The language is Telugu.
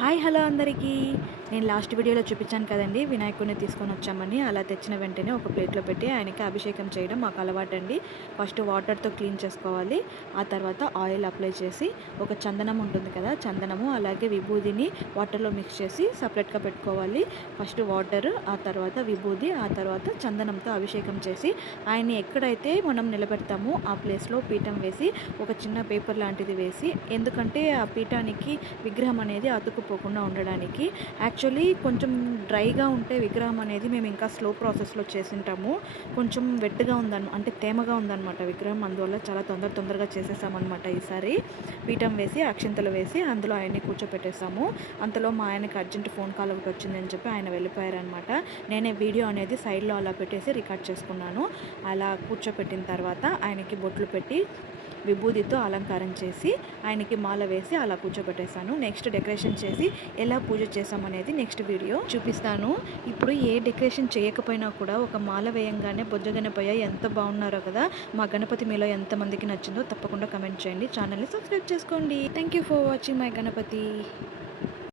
హాయ్ హలో అందరికీ. నేను లాస్ట్ వీడియోలో చూపించాను కదండి, వినాయకుడిని తీసుకొని వచ్చామని. అలా తెచ్చిన వెంటనే ఒక ప్లేట్లో పెట్టి ఆయనకి అభిషేకం చేయడం మాకు అలవాటండి. ఫస్ట్ వాటర్తో క్లీన్ చేసుకోవాలి. ఆ తర్వాత ఆయిల్ అప్లై చేసి ఒక చందనం ఉంటుంది కదా, చందనము అలాగే విభూదిని వాటర్లో మిక్స్ చేసి సపరేట్గా పెట్టుకోవాలి. ఫస్ట్ వాటర్, ఆ తర్వాత విభూది, ఆ తర్వాత చందనంతో అభిషేకం చేసి ఆయన్ని ఎక్కడైతే మనం నిలబెడతామో ఆ ప్లేస్లో పీఠం వేసి ఒక చిన్న పేపర్ లాంటిది వేసి, ఎందుకంటే ఆ పీఠానికి విగ్రహం అనేది అతుక్కుపోకుండా ఉండడానికి. యాక్చువల్లీ కొంచెం డ్రైగా ఉంటే విగ్రహం అనేది మేము ఇంకా స్లో ప్రాసెస్లో చేసింటాము. కొంచెం వెట్గా అంటే తేమగా ఉందన్నమాట విగ్రహం. అందువల్ల చాలా తొందరగా చేసేసామన్నమాట. ఈసారి పీఠం వేసి అక్షింతలు వేసి అందులో ఆయన్ని కూర్చోపెట్టేసాము. అంతలో మా ఆయనకి అర్జెంట్ ఫోన్ కాల్ ఒకటి వచ్చిందని చెప్పి ఆయన వెళ్ళిపోయారనమాట. నేనే వీడియో అనేది సైడ్లో అలా పెట్టేసి రికార్డ్ చేసుకున్నాను. అలా కూర్చోపెట్టిన తర్వాత ఆయనకి బొట్లు పెట్టి విభూదితో అలంకారం చేసి ఆయనకి మాల వేసి అలా కూర్చోబెట్టేశాను. నెక్స్ట్ డెకరేషన్ చేసి ఎలా పూజ చేసామనేది నెక్స్ట్ వీడియో చూపిస్తాను. ఇప్పుడు ఏ డెకరేషన్ చేయకపోయినా కూడా ఒక మాల వేయంగానే బొజ్జగనపయ్య ఎంత బాగున్నారో కదా. మా గణపతి మీలో ఎంతమందికి నచ్చిందో తప్పకుండా కమెంట్ చేయండి. ఛానల్ని సబ్స్క్రైబ్ చేసుకోండి. Thank you for watching my Ganapati.